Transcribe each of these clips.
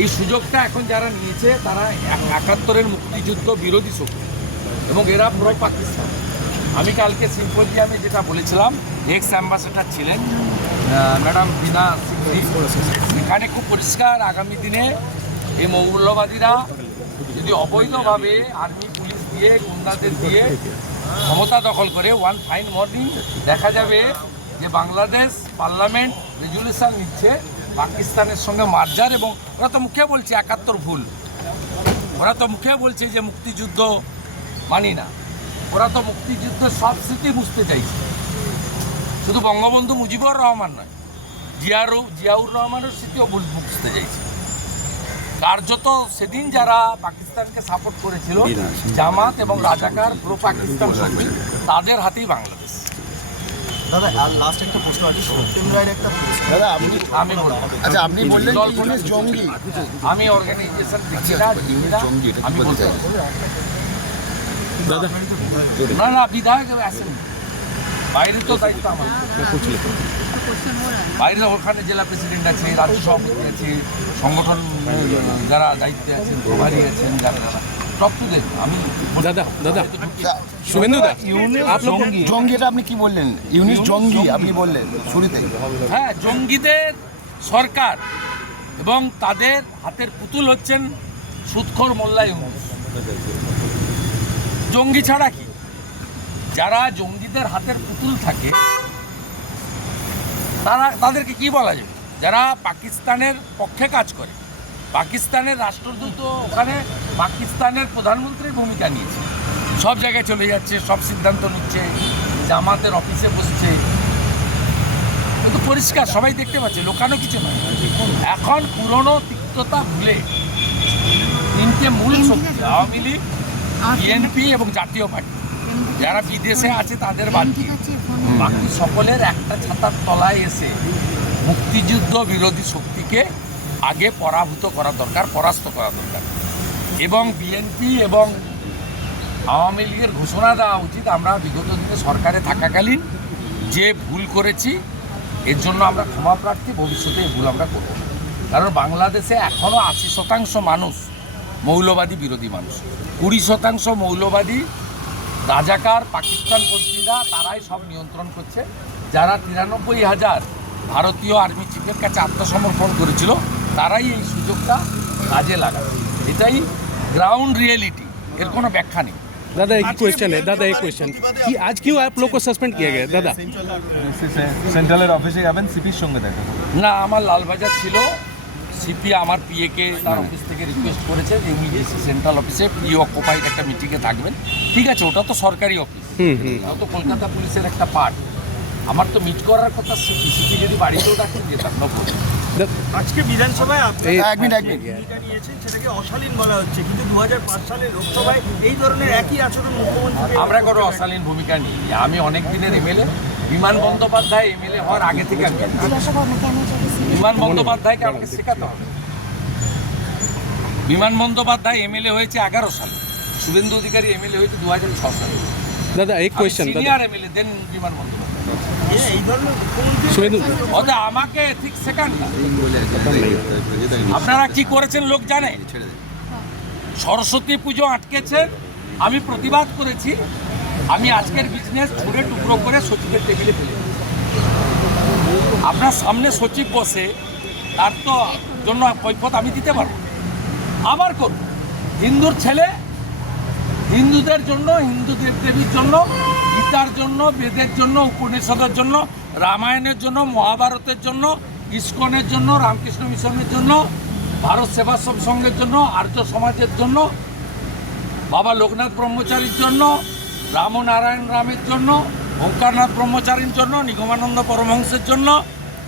এই সুযোগটা এখন যারা নিয়েছে, তারা একাত্তরের মুক্তিযুদ্ধ বিরোধী শক্তি এবং এরা প্রো পাকিস্তান। আমি কালকে সিম্পোজিয়ামে যেটা বলেছিলাম এক্স অ্যাম্বাসেডার ছিলেন ম্যাডাম বিনা এখানে খুব পরিষ্কার, আগামী দিনে এই মৌলবাদীরা যদি অবৈধভাবে আর্মি পুলিশ দিয়ে, গুন্ডাদের দিয়ে ক্ষমতা দখল করে ওয়ান ফাইন মর্নিং দেখা যাবে যে বাংলাদেশ পার্লামেন্ট রেজুলেশন নিচ্ছে। পাকিস্তানের সঙ্গে মার্জার এবং ওরা তো মুখে বলছে একাত্তর ভুল। ওরা তো মুখে বলছে যে মুক্তিযুদ্ধ মানি না। ওরা তো মুক্তিযুদ্ধের সব স্মৃতি বুঝতে চাইছে। শুধু বঙ্গবন্ধু মুজিবুর রহমান নয় জিয়ারু জিয়াউর রহমানের স্মৃতিও বুঝ- বুঝতে চাইছে। কার্যত সেদিন যারা পাকিস্তানকে সাপোর্ট করেছিল জামাত এবং রাজাকার প্রো পাকিস্তান তাদের হাতেই বাংলাদেশ। দাদা আর লাস্ট একটা প্রশ্ন আছে সত্যেন রায়ের একটা প্রশ্ন। দাদা আপনি আমি বলব আচ্ছা আপনি বললেন জল যে ইউনিস জঙ্গি? আমি অর্গানাইজেশন দেখি না না, আমি বলতে পারি। না না বিধায়ক আসেন? বাইরে তো দায়িত্ব আমার। বাইরে ওখানে জেলা প্রেসিডেন্ট আছে রাজ্য সভাপতি আছে সংগঠন যারা দায়িত্বে আছেন প্রভারী আছেন যারা যারা জঙ্গিটা আপনি কি বললেন? ইউনিস জঙ্গি আপনি বললেন হ্যাঁ জঙ্গিদের সরকার এবং তাদের হাতের পুতুল হচ্ছেন সুৎখোর মোল্লা জঙ্গি ছাড়া কি? যারা জঙ্গিদের হাতের পুতুল থাকে তারা তাদেরকে কি বলা যায়? যারা পাকিস্তানের পক্ষে কাজ করে পাকিস্তানের রাষ্ট্রদূত ওখানে পাকিস্তানের প্রধানমন্ত্রীর ভূমিকা নিয়েছে। সব জায়গায় চলে যাচ্ছে সব সিদ্ধান্ত নিচ্ছে জামাতের অফিসে বসছে। কিন্তু পরিষ্কার সবাই দেখতে পাচ্ছে লোকানো কিছু নয়। এখন পুরনো তিক্ততা ভুলে তিনটে মূল শক্তি আওয়ামী লীগ বিএনপি এবং জাতীয় পার্টি। যারা বিদেশে আছে তাদের বাদ দিয়ে। বাকি সকলের একটা ছাতার তলায় এসে মুক্তিযুদ্ধ বিরোধী শক্তিকে আগে পরাভূত করা দরকার, পরাস্ত করা দরকার। এবং বিএনপি এবং আওয়ামী লীগের ঘোষণা দেওয়া উচিত, আমরা বিগত দিনে সরকারে থাকাকালীন যে ভুল করেছি, এর জন্য আমরা ক্ষমা প্রার্থী, ভবিষ্যতে এই ভুল আমরা করব কারণ বাংলাদেশে এখনও আশি শতাংশ মানুষ মৌলবাদী, বিরোধী মানুষ। কুড়ি শতাংশ মৌলবাদী, রাজাকার, পাকিস্তান পাকিস্তানপন্থীরা তারাই সব নিয়ন্ত্রণ করছে। যারা তিরানব্বই হাজার ভারতীয় আর্মি চিফের কাছে আত্মসমর্পণ করেছিল তারাই এই সুযোগটা কাজে লাগাবে এটাই গ্রাউন্ড রিয়েলিটি এর কোনো ব্যাখ্যা নেই दादा एक क्वेश्चन है दादा एक क्वेश्चन कि आज क्यों आप लोग को सस्पेंड किया गया दादा সেন্ট্রালের অফিসে যাবেন সিপির সঙ্গে দেখা করবেন। না আমার লালবাজার ছিল সিপি আমার পিএকে তার অফিস থেকে রিকোয়েস্ট করেছে যে ইমিডিয়েসি সেন্ট্রাল অফিসে পি অকুপাইড একটা মিটিংয়ে থাকবেন ঠিক আছে ওটা তো সরকারি অফিস হুম হুম ওটা তো কলকাতা পুলিশের একটা পার্ট আমার তো মিট করার কথা সিপি সিপি যদি বাড়িতেও ডাকতে যেতাম না বলতাম। আজকে বিধানসভায় এক মিনিট এক মিনিট। নিয়েছেন সেটাকে অশালীন বলা হচ্ছে। কিন্তু দু সালে লোকসভায় এই ধরনের একই আচরণ মুখ্যমন্ত্রী আমরা কোনো অশালীন ভূমিকা নিই। আমি অনেক দিনের এমএলএ। বিমান বন্দ্যোপাধ্যায় এমএলএ হওয়ার আগে থেকে আমি বিমান বন্দ্যোপাধ্যায়কে আমাকে শেখাতে হবে। বিমান বন্দ্যোপাধ্যায় এমএলএ হয়েছে এগারো সালে। শুভেন্দু অধিকারী এমএলএ হয়েছে দু হাজার ছ সালে। দাদা এক কোয়েশ্চেন সিনিয়র এমএলএ দেন বিমান বন্দ্যোপাধ্যায়। আমাকে ঠিক আপনারা কি করেছেন লোক জানে? সরস্বতী পুজো আটকেছেন আমি প্রতিবাদ করেছি, আমি আজকের বিজনেস ছুড়ে টুকরো করে সচিবের টেবিলে ফেলে আপনার সামনে সচিব বসে, তার তো জন্য কৈফত আমি দিতে পারব। আবার করব হিন্দুর ছেলে হিন্দুদের জন্য, হিন্দু দেবদেবীর জন্য, গীতার জন্য, বেদের জন্য, উপনিষদের জন্য, রামায়ণের জন্য, মহাভারতের জন্য, ইস্কনের জন্য, রামকৃষ্ণ মিশনের জন্য, ভারত সেবাশ্রম সংঘের জন্য, আর্য সমাজের জন্য, বাবা লোকনাথ ব্রহ্মচারীর জন্য, রামনারায়ণ রামের জন্য, ওঙ্কারনাথ ব্রহ্মচারীর জন্য, নিগমানন্দ পরমহংসের জন্য,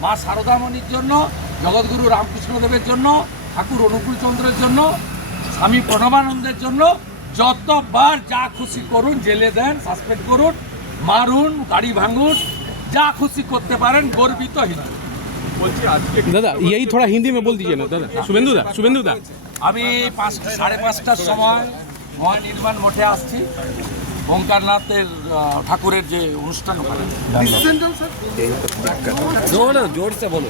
মা শারদামণির জন্য, জগৎগুরু রামকৃষ্ণদেবের জন্য, ঠাকুর অনুকূল চন্দ্রের জন্য, স্বামী প্রণবানন্দের জন্য যতবার যা খুশি করুন জেলে দেন সাসপেন্ড করুন মারুন গাড়ি ভাঙুন যা খুশি করতে পারেন গর্বিত হিন্দু। দাদা এই থোড়া হিন্দি মে বল দিয়ে না দাদা। শুভেন্দু দা শুভেন্দু দা। আমি পাঁচটা সাড়ে পাঁচটার সময় মহানির্মাণ মঠে আসছি। ওঙ্কারনাথের ঠাকুরের যে অনুষ্ঠান ওখানে। জোরসে বলো।